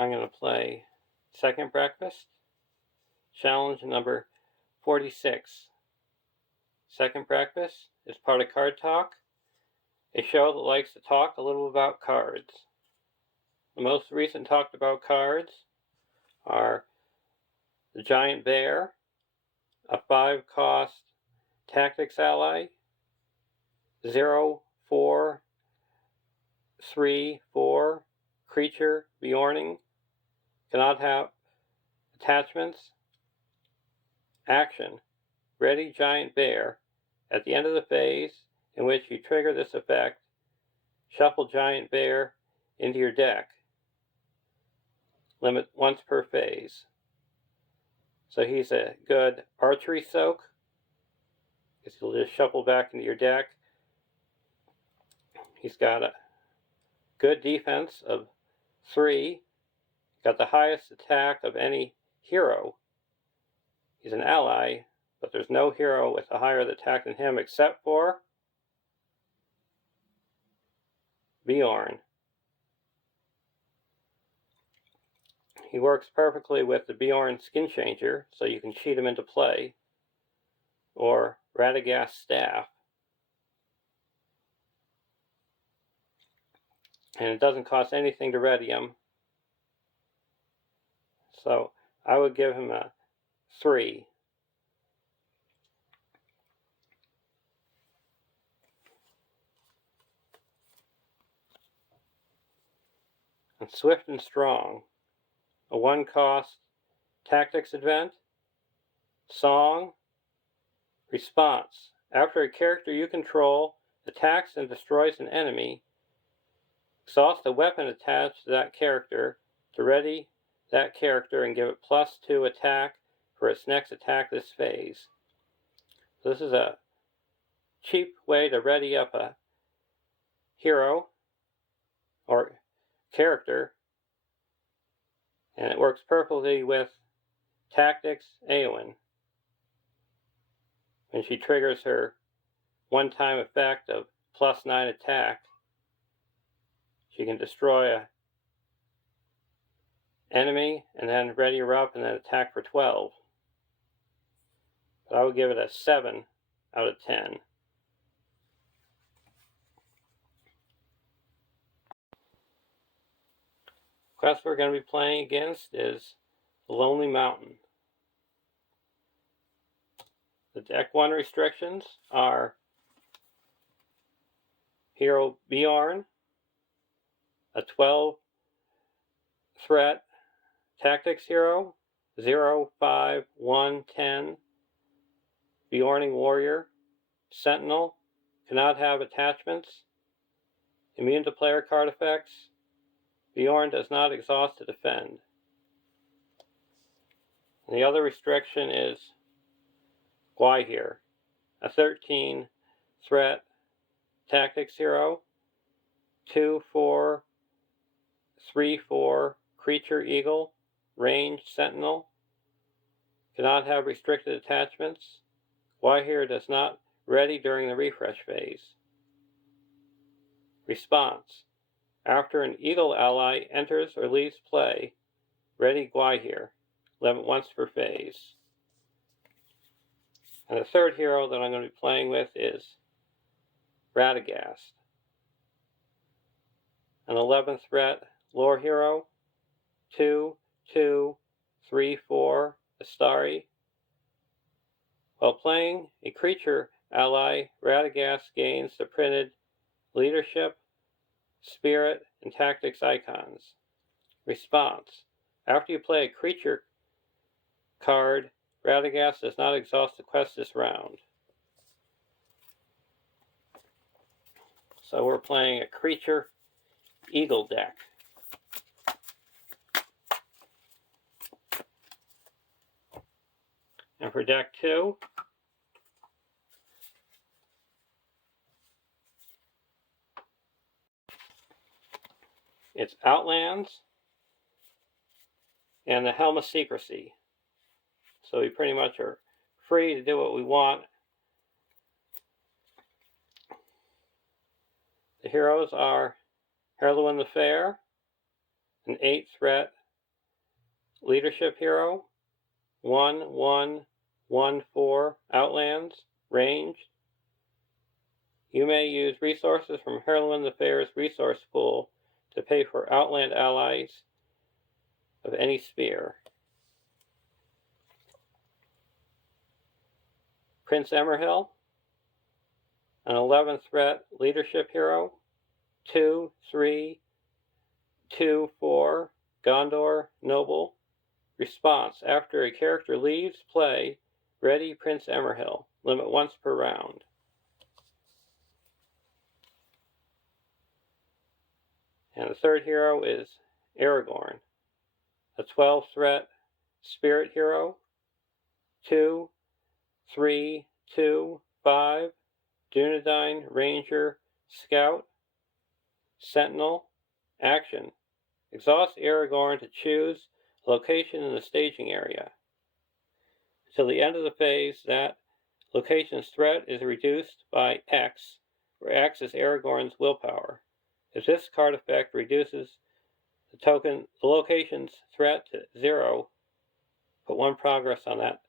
I'm going to play Second Breakfast, challenge number 46. Second Breakfast is part of Card Talk, a show that likes to talk a little about cards. The most recent talked about cards are the Giant Bear, a 5-cost tactics ally, 0/4/3/4 creature Beorning, cannot have attachments. Action: ready Giant Bear. At the end of the phase in which you trigger this effect, shuffle Giant Bear into your deck. Limit once per phase. So he's a good archery soak, because he'll just shuffle back into your deck. He's got a good defense of 3. Got the highest attack of any hero. He's an ally, but there's no hero with a higher attack than him except for Beorn. He works perfectly with the Beorn Skin Changer, so you can cheat him into play, or Radagast Staff. And it doesn't cost anything to ready him, so I would give him a 3. And Swift and Strong, a 1-cost tactics event. Song. Response: after a character you control attacks and destroys an enemy, exhaust a weapon attached to that character to ready that character and give it +2 attack for its next attack this phase. So this is a cheap way to ready up a hero or character, and it works perfectly with Tactics Eowyn. When she triggers her one-time effect of +9 attack, she can destroy a enemy and then ready her up and then attack for 12. But I would give it a 7 out of 10. The quest we're going to be playing against is the Lonely Mountain. The deck 1 restrictions are Hero Beorn, a 12-threat tactics hero, 0/5/1/10, Beorning Warrior, Sentinel, cannot have attachments, immune to player card effects. Beorn does not exhaust to defend. And the other restriction is Gwahir, a 13-threat tactics hero, 2/4/3/4 creature eagle, ranged sentinel, cannot have restricted attachments. Gwahir does not ready during the refresh phase. Response: after an eagle ally enters or leaves play, ready Gwahir. Limit once per phase. And the third hero that I'm going to be playing with is Radagast, an 11th threat lore hero, 2/2/3/4 Astari. While playing a creature ally, Radagast gains the printed leadership, spirit, and tactics icons. Response: after you play a creature card, Radagast does not exhaust the quest this round. So we're playing a creature eagle deck. And for deck 2, it's Outlands and the Helm of Secrecy. So we pretty much are free to do what we want. The heroes are Herluin the Fair, an 8-threat leadership hero. 1/1/1/4 Outlands, ranged. You may use resources from Heirloom the Fair's resource pool to pay for Outland allies of any sphere. Prince Emerhill, an 11th threat leadership hero. 2/3/2/4 Gondor Noble. Response: after a character leaves play, ready Prince Emerhill. Limit once per round. And the third hero is Aragorn, a 12 threat spirit hero. 2/3/2/5 Dunedain Ranger Scout. Sentinel. Action: exhaust Aragorn to choose a location in the staging area. Until the end of the phase, that location's threat is reduced by X, where X is Aragorn's willpower. If this card effect reduces the location's threat to 0, put 1 progress on that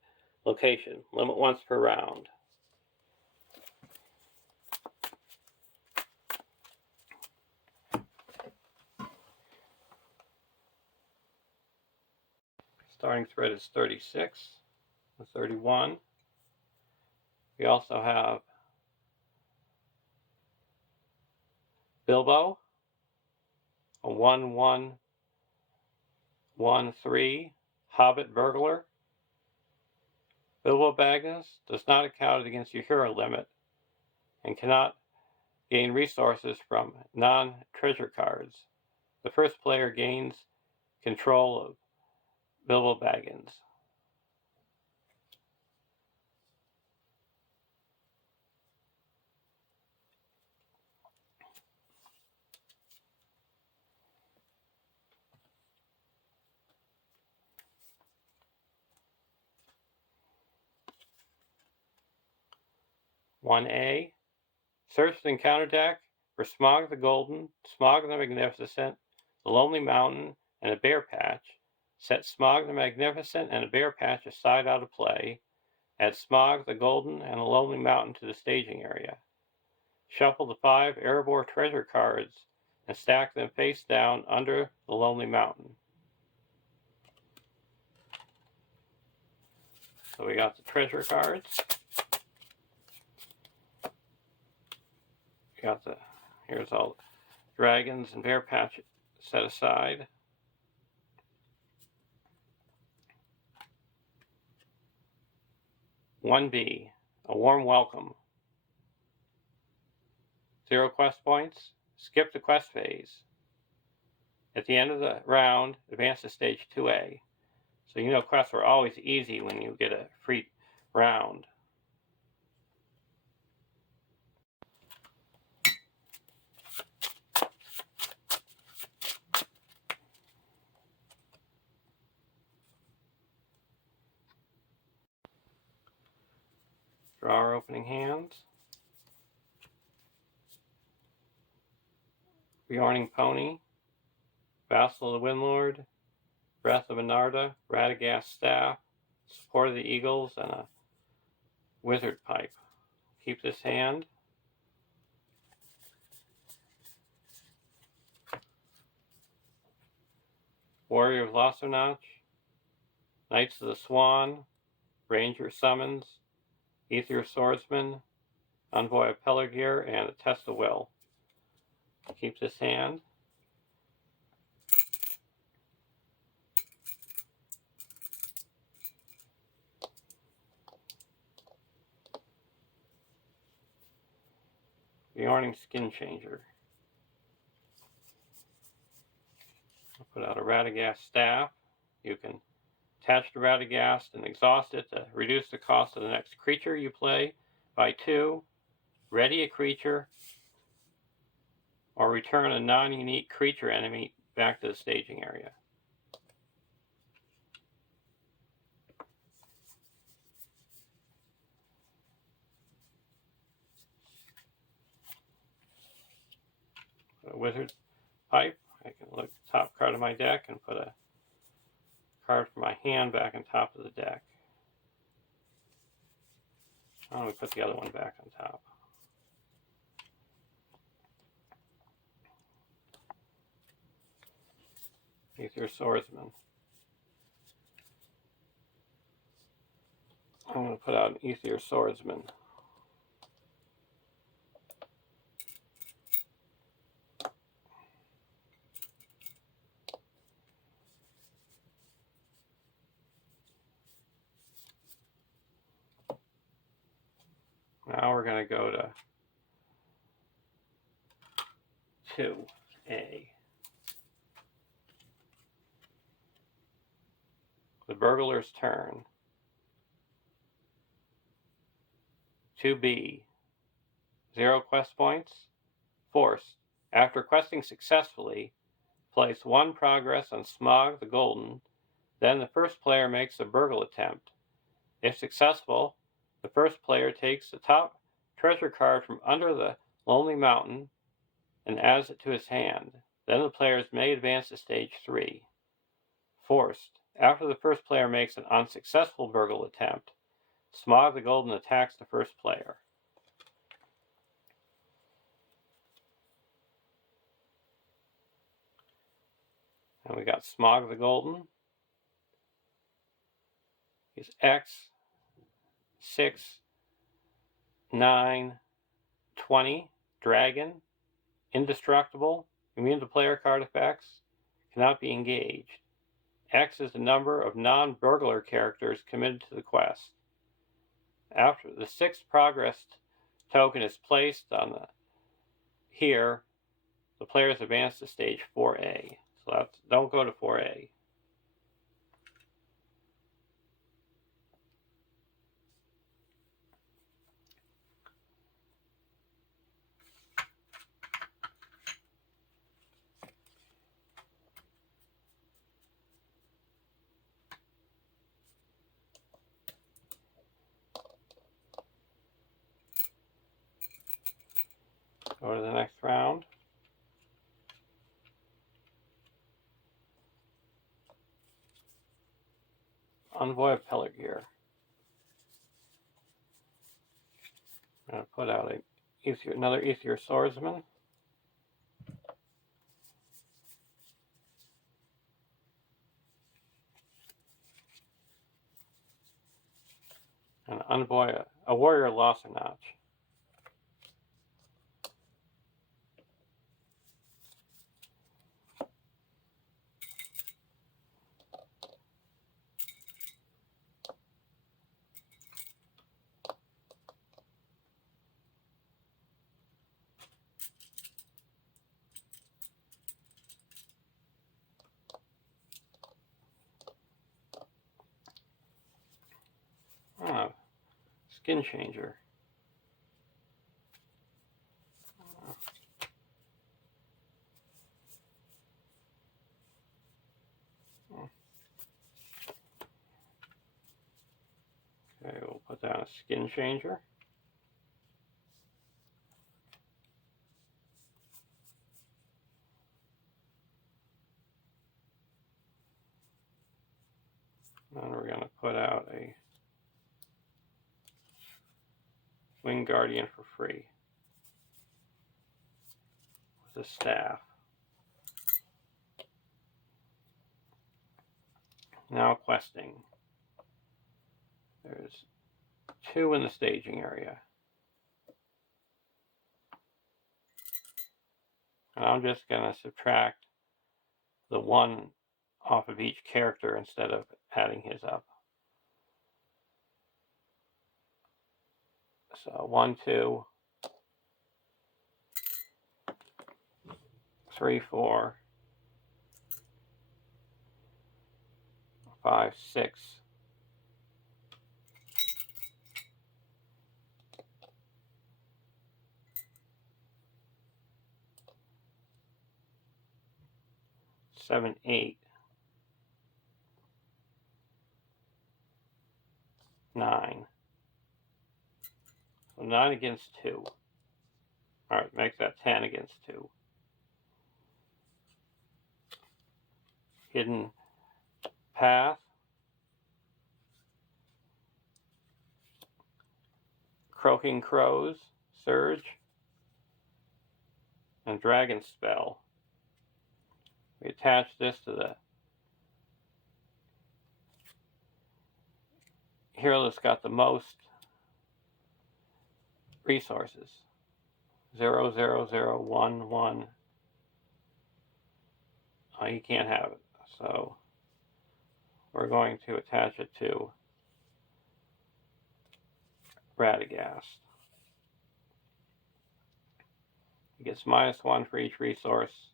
location. Limit once per round. Starting threat is 36 and 31. We also have Bilbo, a 1/1/1/3 Hobbit burglar. Bilbo Baggins does not account against your hero limit and cannot gain resources from non-treasure cards. The first player gains control of Bilbo Baggins. "1A. Search the encounter deck for Smaug the Golden, Smaug the Magnificent, the Lonely Mountain, and a Bear Patch. Set Smaug the Magnificent and a Bear Patch aside out of play. Add Smaug the Golden and a Lonely Mountain to the staging area. Shuffle the 5 Erebor treasure cards and stack them face down under the Lonely Mountain." So we got the treasure cards. We got here's all dragons and bear patch set aside. "1B, a warm welcome. 0 quest points. Skip the quest phase. At the end of the round, advance to stage 2A. So you know quests are always easy when you get a free round. Draw our opening hands. Beorning Pony, Vassal of the Windlord, Breath of Anarda, Radagast Staff, Support of the Eagles, and a Wizard Pipe. Keep this hand. Warrior of Lossonach, Knights of the Swan, Ranger Summons, Aether Swordsman, Envoy of Pelargir, and a Test of Will. Keep this hand. Beorning Skin Changer. I'll put out a Radagast Staff. You can attach to Radagast and exhaust it to reduce the cost of the next creature you play by 2. Ready a creature, or return a non-unique creature enemy back to the staging area. A Wizard Pipe. I can look at the top card of my deck and put a card from my hand back on top of the deck. I'm going to put the other one back on top. Aether Swordsman. I'm going to put out an Aether Swordsman. Now we're going to go to 2A. The burglar's turn. 2B. 0 quest points. Forced. After questing successfully, place 1 progress on Smog the Golden. Then the first player makes a burgle attempt. If successful, the first player takes the top treasure card from under the Lonely Mountain and adds it to his hand. Then the players may advance to stage 3. Forced. After the first player makes an unsuccessful burgle attempt, Smog the Golden attacks the first player. And we got Smog the Golden. He's X, 6, 9, 20, Dragon, indestructible, immune to player card effects, cannot be engaged. X is the number of non-burglar characters committed to the quest. After the 6th progress token is placed on here, the players advance to stage 4A. So don't go to 4A. Go to the next round. Envoy of Pelargir. I'm going to put out another Aether Swordsman. And Envoy, a Warrior lost a notch. Oh, Skin Changer. Okay, we'll put down a Skin Changer. Then we're going to put out a Winged Guardian for free with a staff. Now questing. There's 2 in the staging area. And I'm just going to subtract the 1 off of each character instead of adding his up. So 1, 2, 3, 4, 5, 6. 7, 8, 9. So 9 against 2. Alright, makes that 10 against 2. Path, Croaking Crows, Surge, and Dragon Spell. We attach this to the hero that's got the most resources. 0, 0, 0, 1, 1. Oh, you can't have it. So we're going to attach it to Radagast. He gets -1 for each resource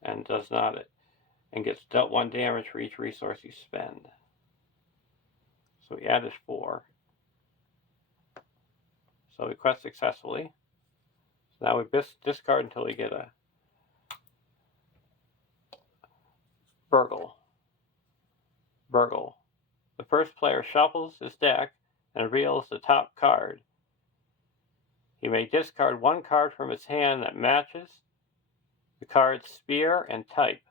and does not, and gets dealt 1 damage for each resource you spend. So we added 4. So we quest successfully. So now we discard until we get a Burgle. The first player shuffles his deck and reveals the top card. He may discard 1 card from his hand that matches the card's spear and type.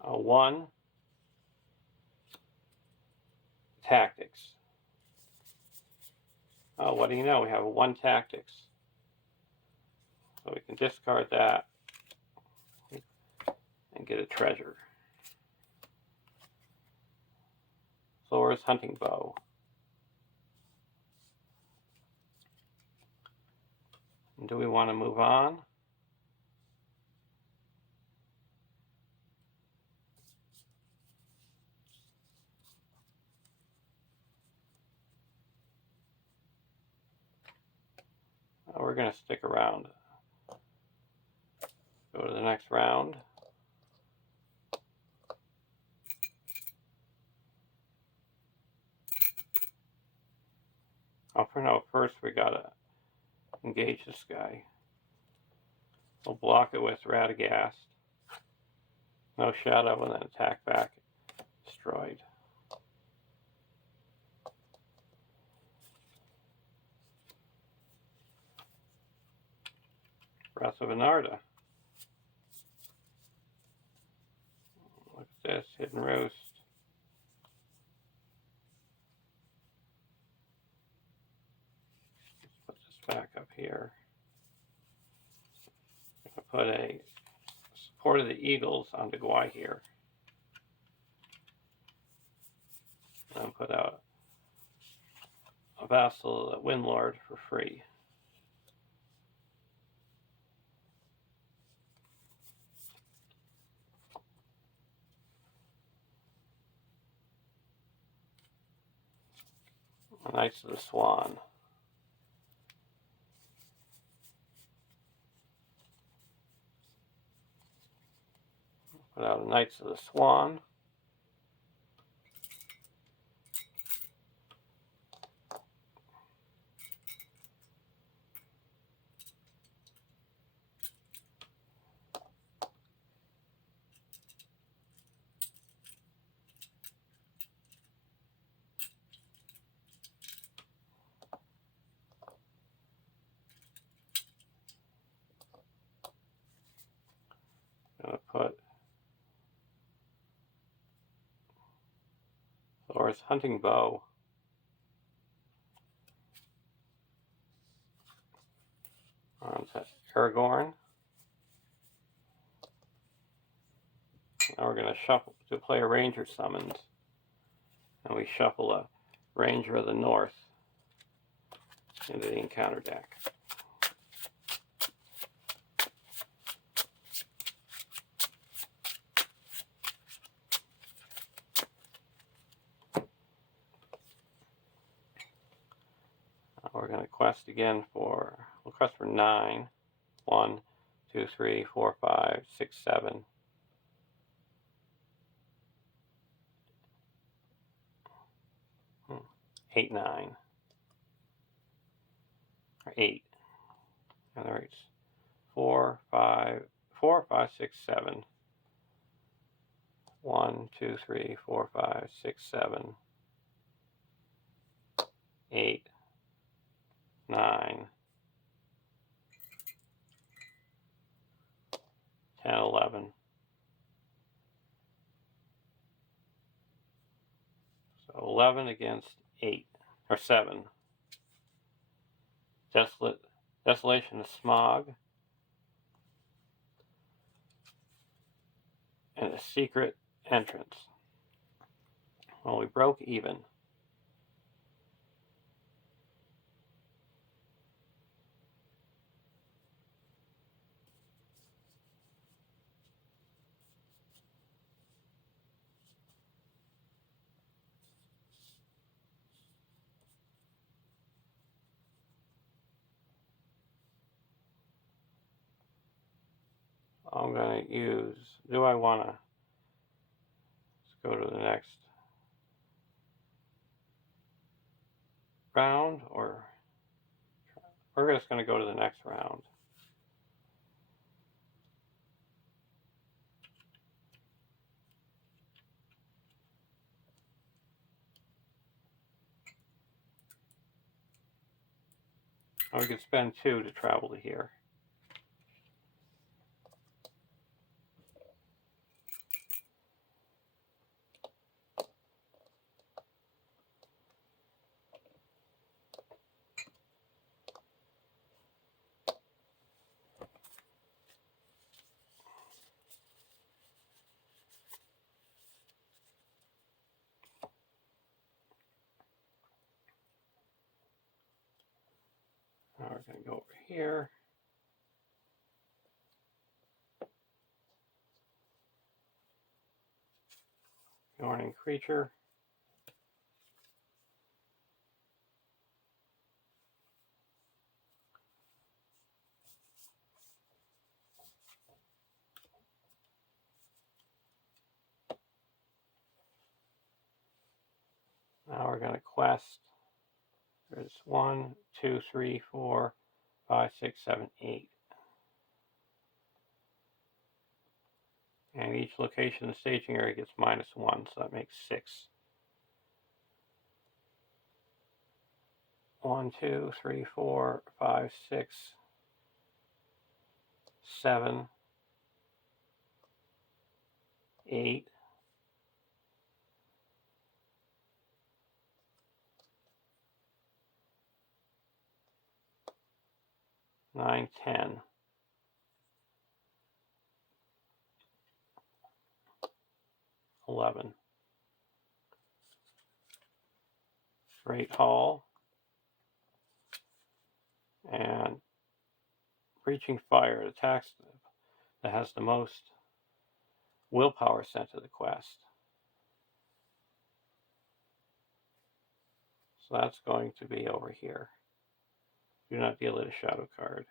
A 1 Tactics. Oh, what do you know? We have a 1 Tactics. So we can discard that and get a treasure. Thor's Hunting Bow. And do we want to move on? We're going to stick around. Go to the next round. Oh, for now, first we gotta engage this guy. We'll block it with Radagast. No shadow, and then attack back. Destroyed. Breath of Anarda. Look at this, Hidden Roost. Let's put this back up here. I'm going to put a Support of the Eagles onto Gwahir. And put out a Vassal of the Windlord for free. Knights of the Swan. Put out a Knights of the Swan. I'm going to put Thor's Hunting Bow onto Aragorn. Now we're going to shuffle to play a Ranger Summons. And we shuffle a Ranger of the North into the encounter deck. We're going to quest again for, we'll quest for 9. 1, 2, 3, 4, 5, 6, 7. 8, 9. Or 8. And there it's 4, 5, 6, 7. 1, 1, 2, 3, 4, 5, 6, 7, 8, 9, 10, 11. So 11 against 8, or 7. Desolation of Smog. And a secret entrance. Well, we broke even. I'm going to use, do I want to, let's go to the next round, or we're just going to go to the next round. Or we could spend 2 to travel to here. Now we're going to go over here. Beorn creature. Now we're going to quest. There's 1, 2, 3, 4, 5, 6, 7, 8. And each location in the staging area gets -1, so that makes 6. 1, 2, 3, 4, 5, 6, 7, 8, 9, 10. 11. Great Hall. And Breaching Fire attacks that has the most willpower sent to the quest. So that's going to be over here. Do not deal it a shadow card.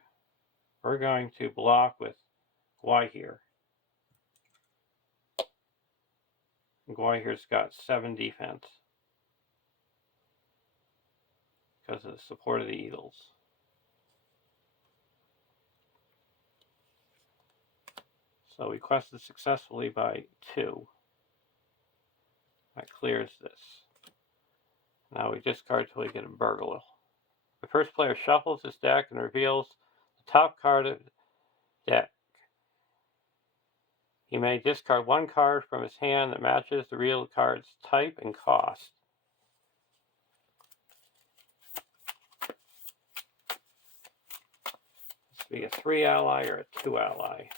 We're going to block with Gwahir. Gwahir's got 7 defense because of the support of the Eagles. So we quested successfully by 2. That clears this. Now we discard till we get a burglar. The first player shuffles his deck and reveals the top card of the deck. He may discard 1 card from his hand that matches the real card's type and cost. This will be a 3 ally or a 2 ally.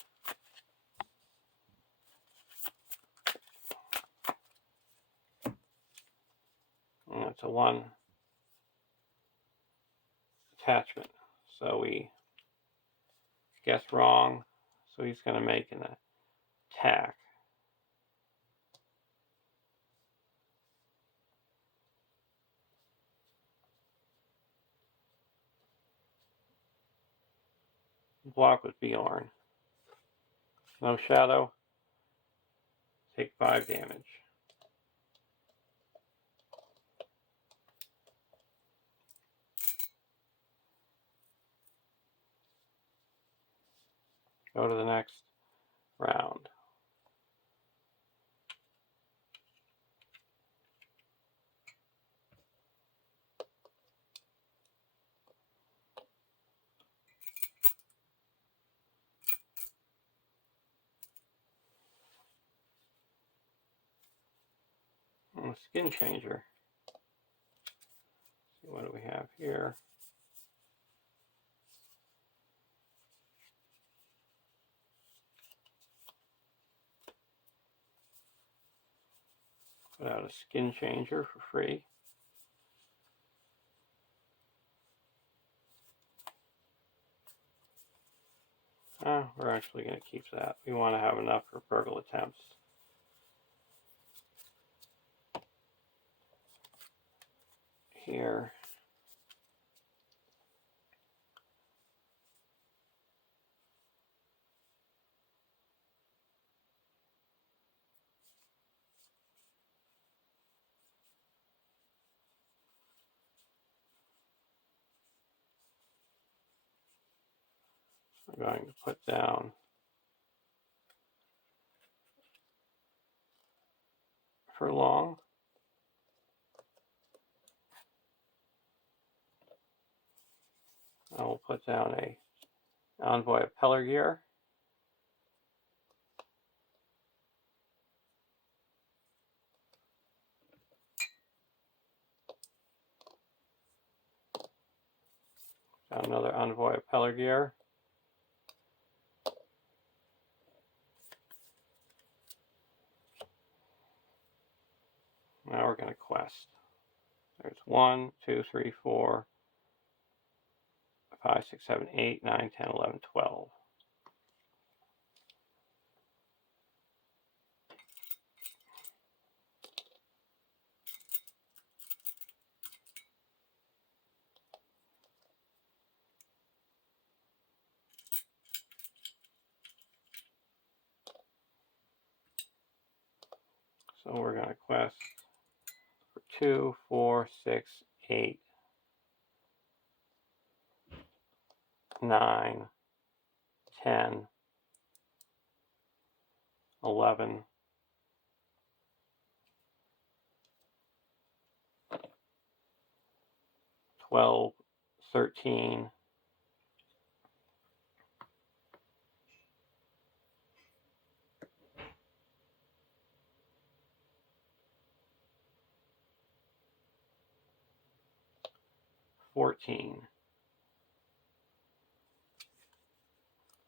And it's a 1 attachment. So we guessed wrong. So he's going to make an attack. Block with Beorn. No shadow. Take 5 damage. Go to the next round. skin changer. See, what do we have here? Put out a skin changer for free. We're actually going to keep that. We want to have enough for burgle attempts. Here. We're going to put down Furlong. I will put down a Envoy of Pelargir. Got another Envoy of Pelargir. Now we're going to quest. There's 1, 2, 3, 4, 5, 6, 7, 8, 9, 10, 11, 12. So we're going to quest for 2, 4, 6, 8, 9, 10, 11, 12, 13, 14.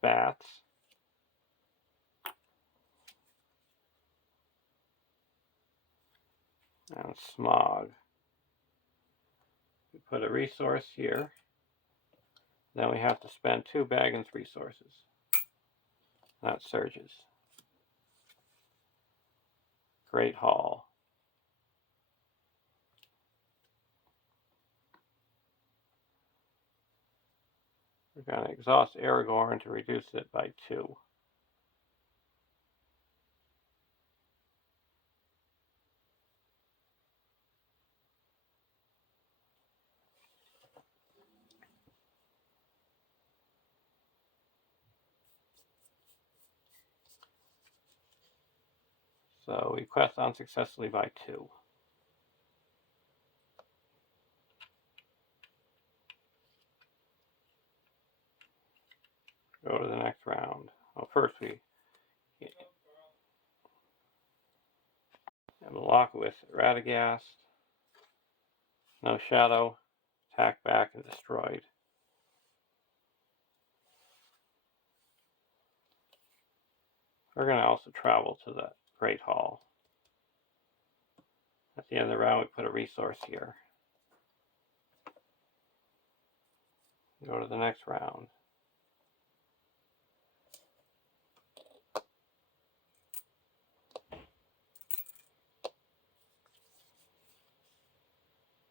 Bats. And Smog. We put a resource here. Then we have to spend 2 Baggins resources. Not surges. Great Hall. We're going to exhaust Aragorn to reduce it by 2. So we quest unsuccessfully by 2. Go to the next round. Well, first we have a lock with Radagast. No shadow. Attack back and destroyed. We're going to also travel to the Great Hall. At the end of the round, we put a resource here. Go to the next round.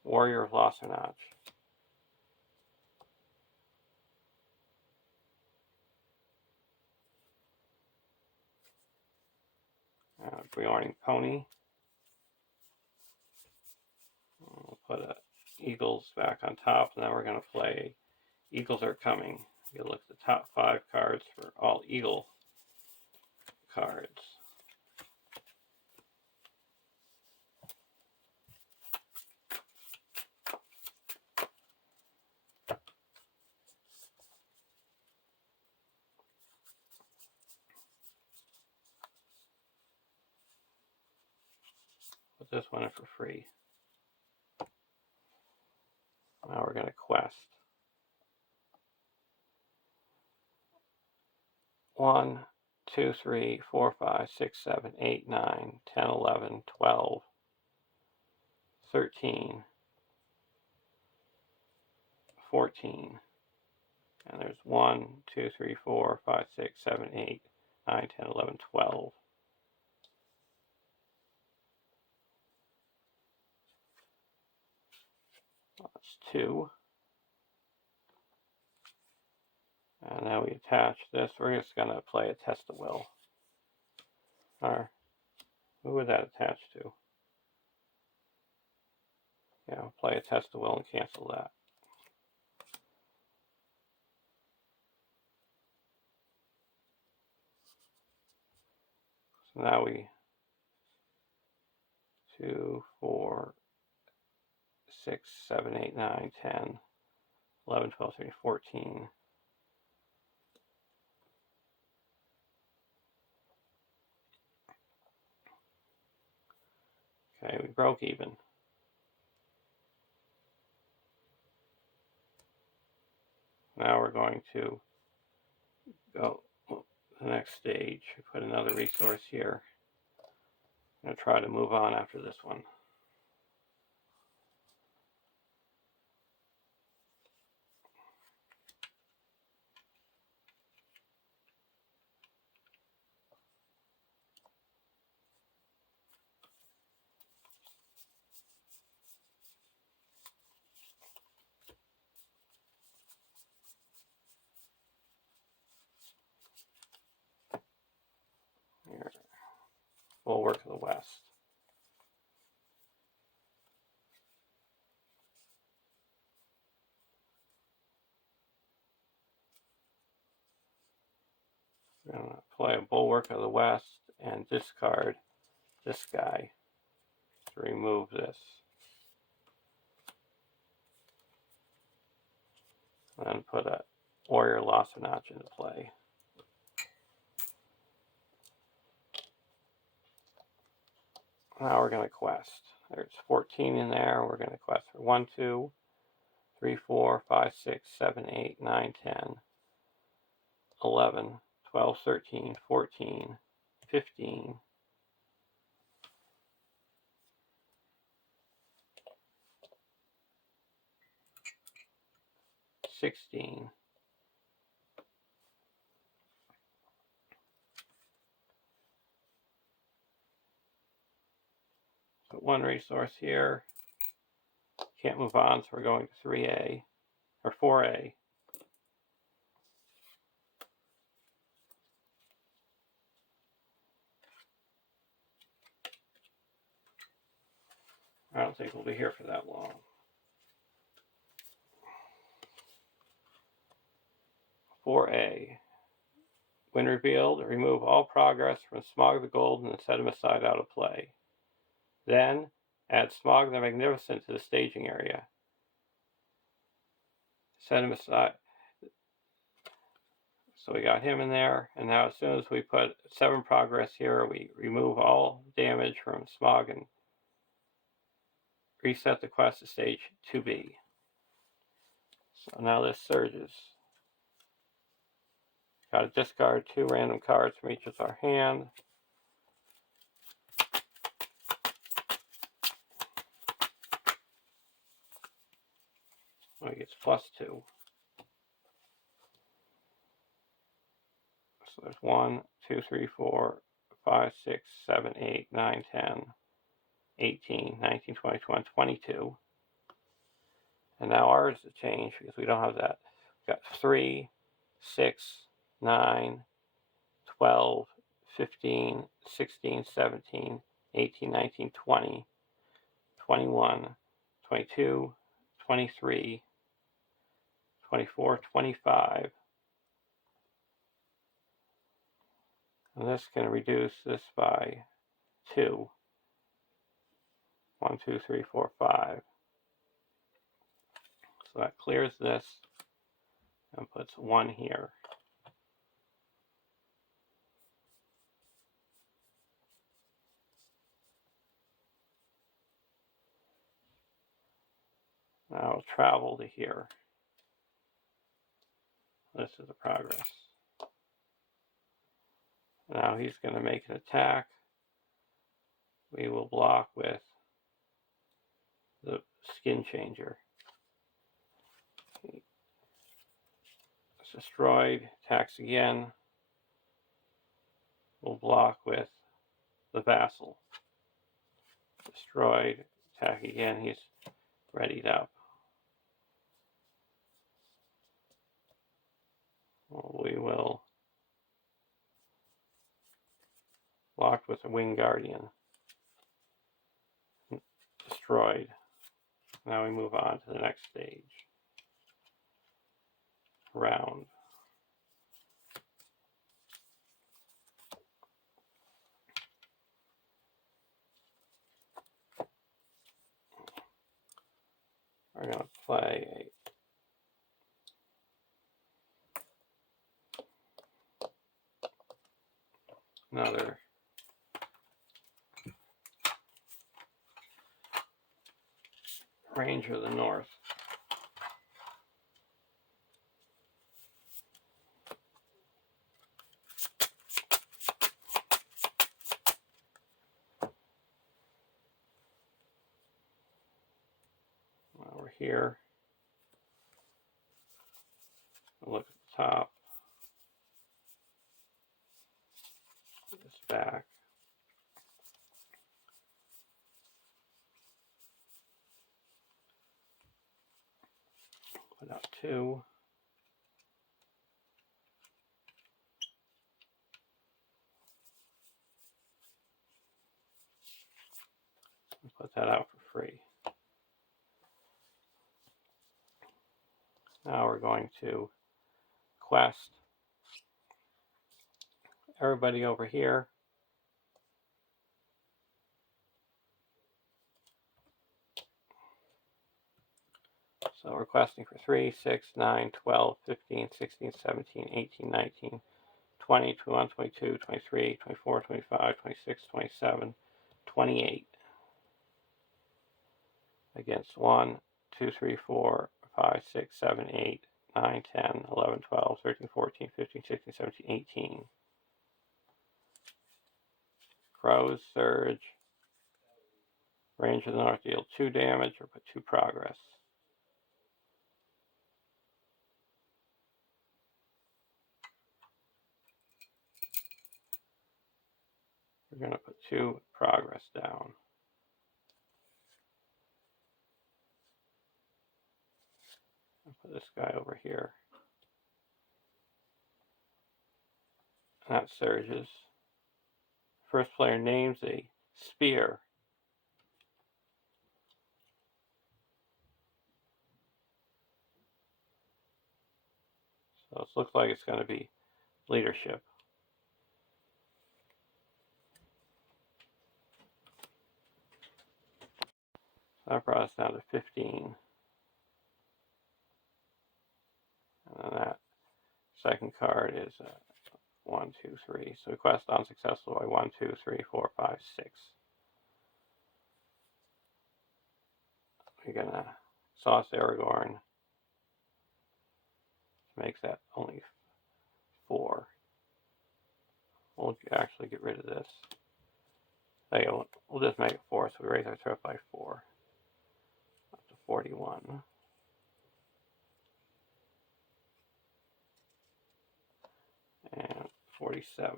Warrior of Lossernach. Beorn Pony. We'll put a Eagles back on top, and then we're going to play Eagles Are Coming. You look at the top 5 cards for all Eagle cards. put this one in for free. Now we're going to quest. 1, 2, 3, 4, 5, 6, 7, 8, 9, 10, 11, 12, 13, 14. And there's 1, 2, 3, 4, 5, 6, 7, 8, 9, 10, 11, 12. That's 2. And now we attach this. We're just going to play a test of will. Or, who would that attach to? Yeah, play a test of will and cancel that. So now we 2, 4, 6, 7, 8, 9, 10, 11, 12, 13, 14. Okay, we broke even. Now we're going to go to the next stage. Put another resource here. I'm going to try to move on after this one. Here, Bulwark of the West. I'm going to play a Bulwark of the West and discard this guy to remove this. And then put a Warrior Lost a Notch into play. Now we're going to quest. There's 14 in there. We're going to quest for 1, 2, 3, 4, 5, 6, 7, 8, 9, 10, 11, 12, 13, 14, 15, 16, put one resource here. Can't move on, so we're going to 3A, or 4A. I don't think we'll be here for that long. 4A. When revealed, remove all progress from Smog the Golden and set him aside out of play. Then, add Smog the Magnificent to the staging area. Set him aside. So we got him in there, and now as soon as we put 7 progress here, we remove all damage from Smog and reset the quest to stage 2B. So now this surges. Got to discard 2 random cards from each of our hand. He gets +2. So there's 1, 2, 3, 4, 5, 6, 7, 8, 9, 10, 18, 19, 20, 21, 22. And now ours has changed because we don't have that. We've got 3, 6, 9, 12, 15, 16, 17, 18, 19, 20, 21, 22, 23, 24, 25. And this can reduce this by 2. 1, 2, 3, 4, 5. So that clears this and puts 1 here. will travel to here. This is the progress. Now he's going to make an attack. We will block with the skin changer. It's destroyed, attacks again. We'll block with the vassal. Destroyed, attack again, he's readied up. We will block with a winged guardian. Destroyed. Now we move on to the next stage. Round. We're going to play another Ranger of the North. We're here. Look at the top. Put this back. Put out 2. And put that out for free. Now we're going to quest everybody over here. So we're questing for 3, 6, 9, 12, 15, 16, 17, 18, 19, 20, 21, 22, 23, 24, 25, 26, 27, 28. Against 1, 2, 3, 4, 5, 6, 7, 8, 9, 10, 11, 12, 13, 14, 15, 16, 17, 18. Crows, surge. Range of the North deal 2 damage or put 2 progress. We're going to put 2 progress down. I'll put this guy over here. And that surges. First player names a spear. So it looks like it's going to be leadership. So that brought us down to 15. And then that second card is 1, 2, 3. So quest unsuccessful by 1, 2, 3, 4, 5, 6. We're going to sauce Aragorn. Makes that only 4. We'll actually get rid of this. There you go. We'll just make it 4, so we raise our threat by 4. Up to 41. And 47.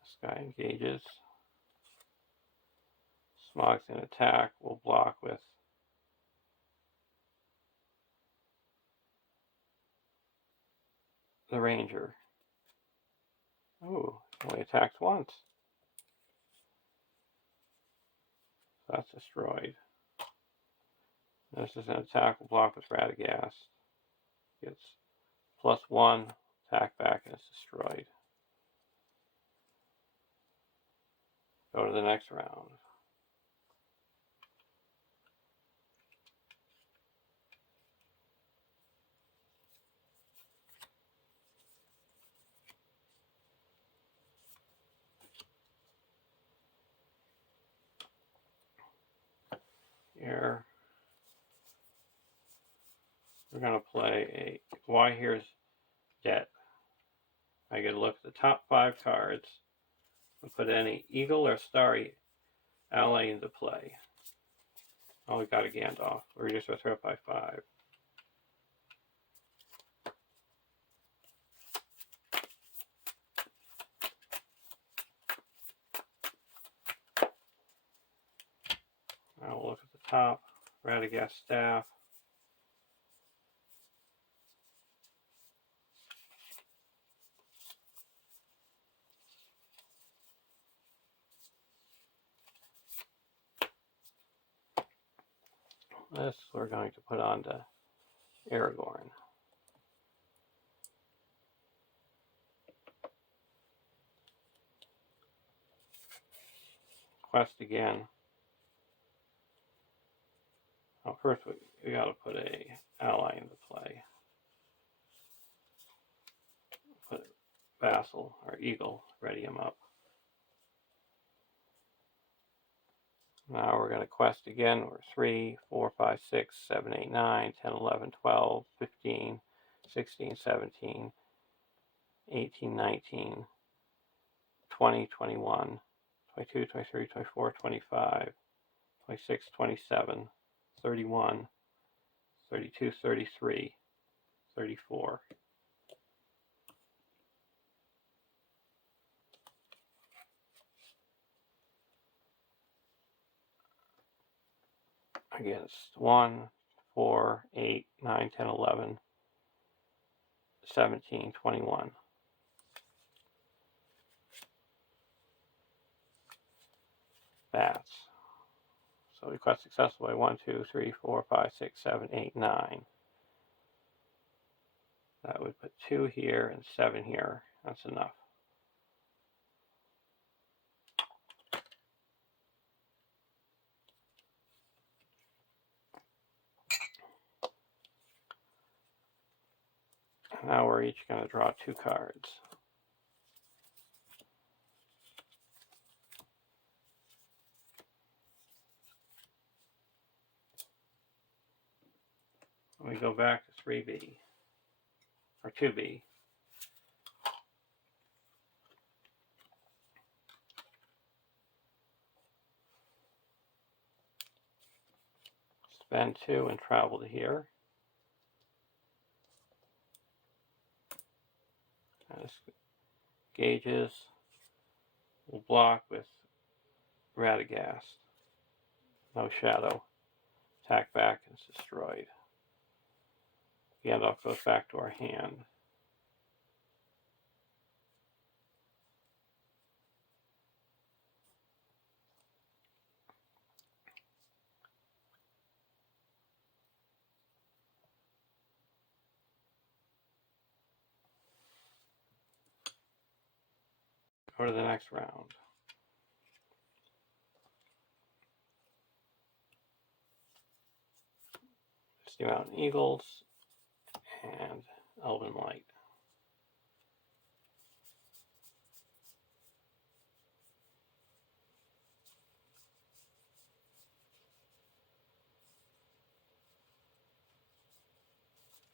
This guy engages. Smog's going to attack. We'll block with the Ranger. Ooh, only attacks once. So that's destroyed. This is an attack. We'll block with Radagast. Gets +1. Attack back and it's destroyed. Go to the next round. we're going to play a Gwahir's Debt. I get to look at the top 5 cards and put any eagle or starry ally into play. Oh, we got a Gandalf. Reduce our threat by 5. I'll look at the top. Radagast Staff. This we're going to put on to Aragorn. Quest again. Oh, first we got to put a ally into play. Put Vassal or Eagle, ready him up. Now we're going to quest again. We're 3, 4, 5, 6, 7, 8, 9, 10, 11, 12, 15, 16, 17, 18, 19, 20, 21, 22, 23, 24, 25, 26, 27, 31, 32, 33, 34. Against 1, 4, 8, 9, 10, 11, 17, 21. Bats. So request successful by 1, 2, 3, 4, 5, 6, 7, 8, 9. That would put 2 here and 7 here. That's enough. Now we're each going to draw 2 cards. We go back to 3B, or 2B. Spend 2 and travel to here. This gauges will block with Radagast. No shadow. Attack back and it's destroyed. Gandalf goes back to our hand. Go to the next round. Misty Mountain Eagles and Elven Light.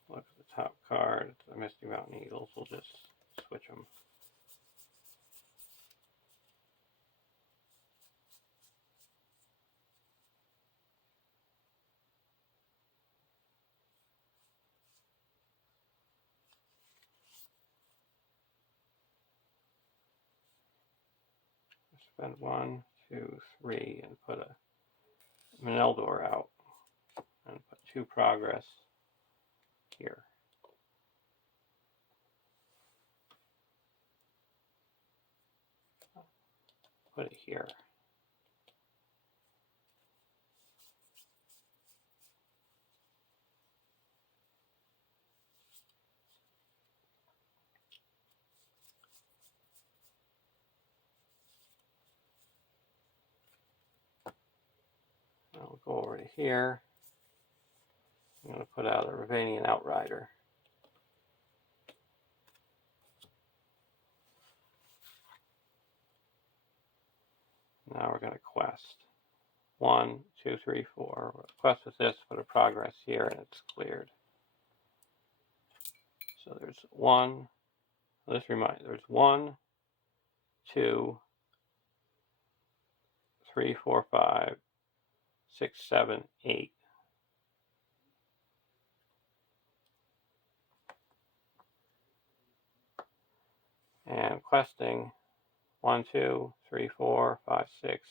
Look at the top card, the Misty Mountain Eagles. We'll just switch them. Spend 1, 2, 3, and put a Meneldor out. And put 2 progress here. Put it here. I'll go over to here. I'm going to put out a Ravanian Outrider. Now we're going to quest. 1, 2, 3, 4. We'll quest with this, put a progress here, and it's cleared. So there's 1, let's remind, there's 1, 2, 3, 4, 5, 6, 7, 8. And questing 1, 2, 3, 4, 5, 6,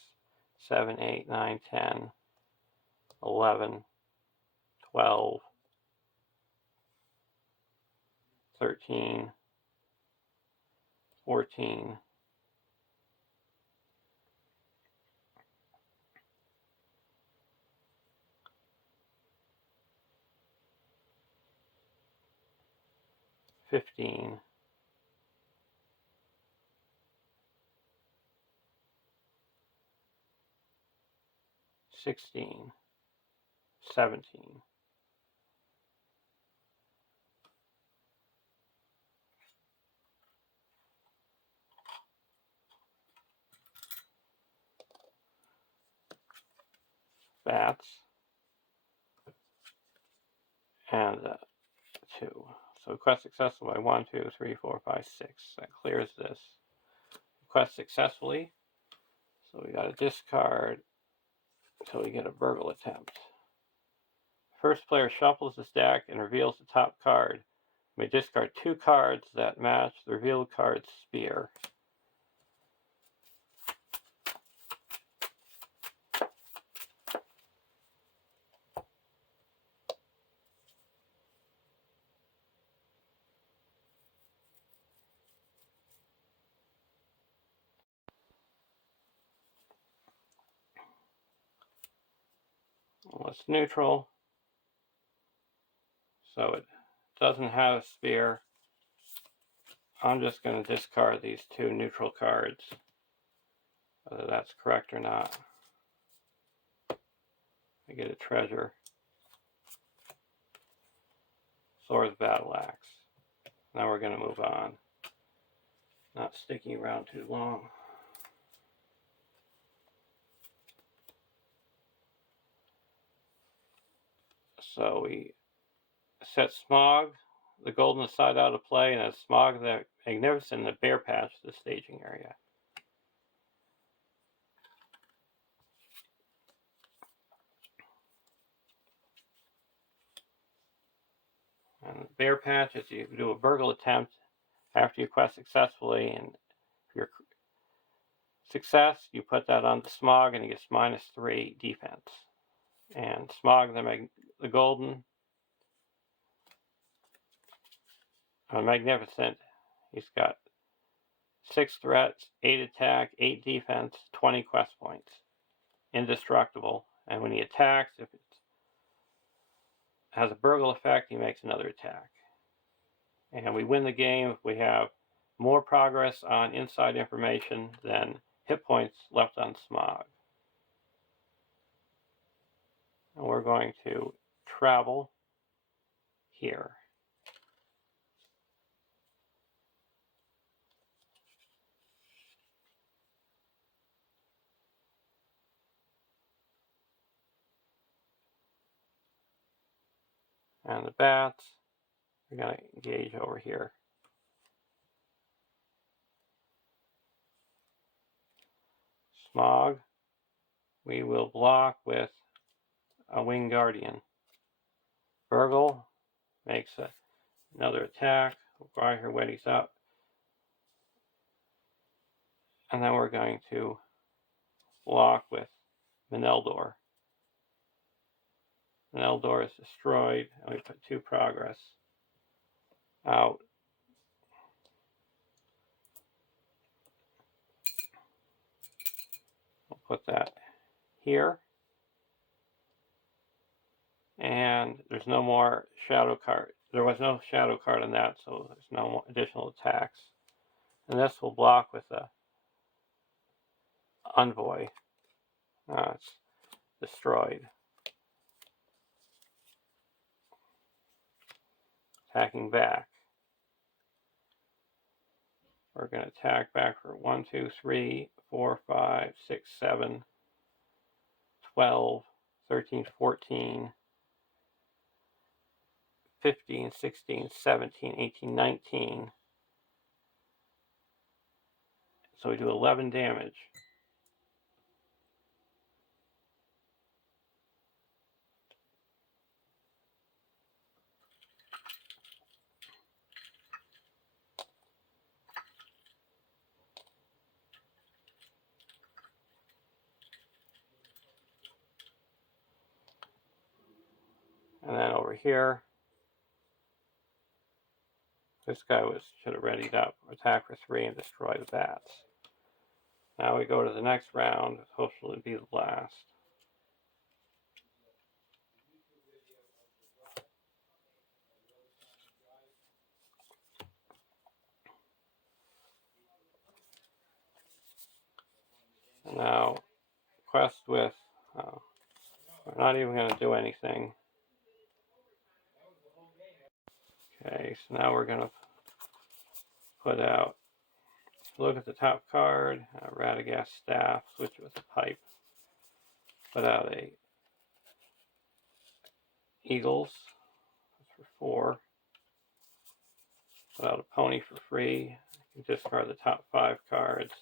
7, 8, 9, 10, 11, 12, 13, 14, 15, 16, 17. Bats. And 2. So quest successful by 1, 2, 3, 4, 5, 6. That clears this. Quest successfully. So we got a discard until we get a burgle attempt. First player shuffles his deck and reveals the top card. You may discard 2 cards that match the revealed card's spear. Well, it's neutral, so it doesn't have a spear. I'm just going to discard these 2 neutral cards, whether that's correct or not. I get a treasure. Thor's Battle Axe. Now we're going to move on. Not sticking around too long. So we set Smog, the Golden Side, out of play, and as Smog the Magnificent, the Bear Patch, the staging area. And the Bear Patch is you do a burgle attempt after you quest successfully, and if your success, you put that on the Smog, and he gets -3 defense. And Smog the Golden, Magnificent, he's got 6 threats, 8 attack, 8 defense, 20 quest points. Indestructible. And when he attacks, if it has a burgle effect, he makes another attack. And we win the game if we have more progress on inside information than hit points left on Smog. And we're going to travel here. And the bats, we're going to engage over here. Smog, we will block with a Winged Guardian. Burgle makes another attack. Gwahir Weddies up. And then we're going to block with Meneldor. Meneldor is destroyed, and we put 2 progress out. We'll put that here. And there's no more shadow card. There was no shadow card on that, so there's no additional attacks. And this will block with a Envoy. It's destroyed. Attacking back. We're going to attack back for 1, 2, 3, 4, 5, 6, 7, 12, 13, 14, 15, 16, 17, 18, 19. So we do 11 damage. And then over here, this guy should have readied up, attack for 3 and destroy the bats. Now we go to the next round, hopefully be the last. And now, quest with, we're not even going to do anything. Okay, so now we're going to put out, look at the top card, Radagast Staff, switch with a pipe. Put out a Eagles for 4. Put out a Pony for free. You can discard the top 5 cards.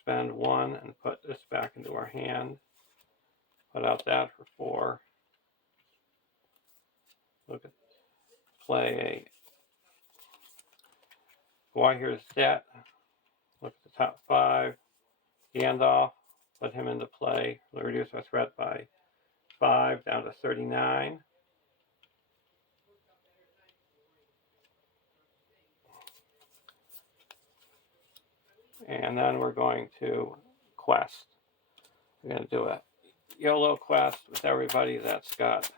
Spend 1 and put this back into our hand. Put out that for 4. Look at, play a Gwahir's Debt. Look at the top 5. Gandalf, put him into play. We'll reduce our threat by 5 down to 39. And then we're going to quest. We're going to do a YOLO quest with everybody that's got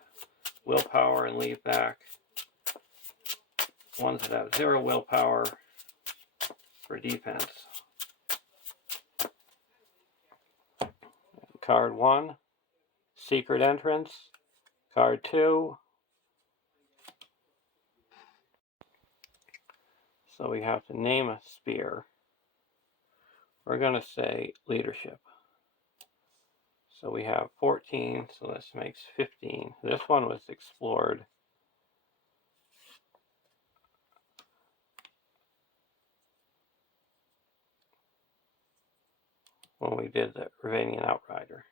willpower and leave back ones that have 0 willpower for defense. Card 1, Secret Entrance. Card 2, so we have to name a spear. We're going to say Leadership. So we have 14, so this makes 15. This one was explored. When we did the Ravanian Outrider.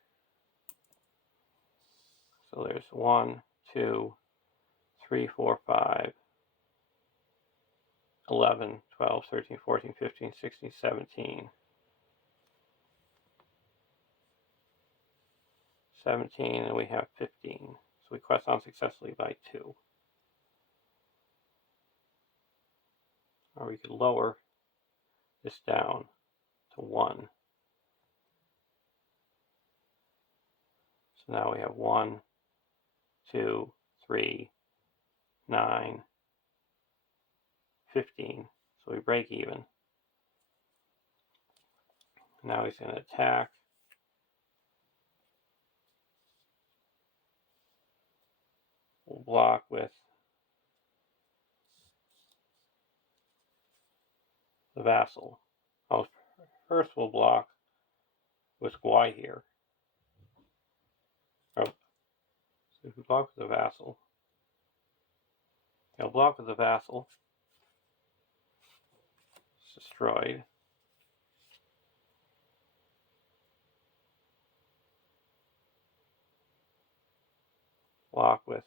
So there's 1, 2, 3, 4, 5, 11, 12, 13, 14, 15, 16, 17. 17, and we have 15. So we quest on successfully by 2. Or we could lower this down to 1. So now we have 1, 2, 3, 9, 15. So we break even. Now he's going to attack. We'll block with the Vassal. Oh, first we'll block with Gwahir. Oh, so if we block with the Vassal, he'll block with the Vassal. It's destroyed. Block with